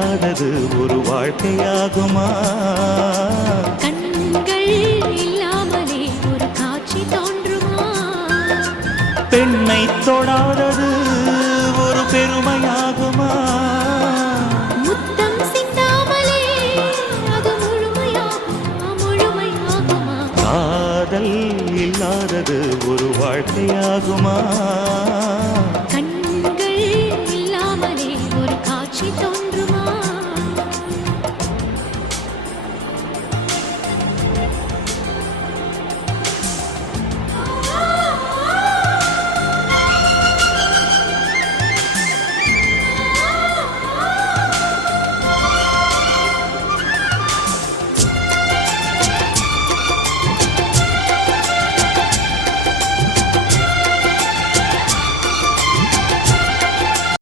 இல்லாதது ஒரு வாழ்க்கையாகுமா? கண்கள் இல்லாமலே ஒரு காட்சி தோன்றுமா? பெண்ணை தொடாதது ஒரு பெருமையாகுமா? முத்தம் சிந்தாமலே அது முழுமையாகுமா? முழுமையாகுமா? காதல் இல்லாதது ஒரு வாழ்க்கையாகுமா?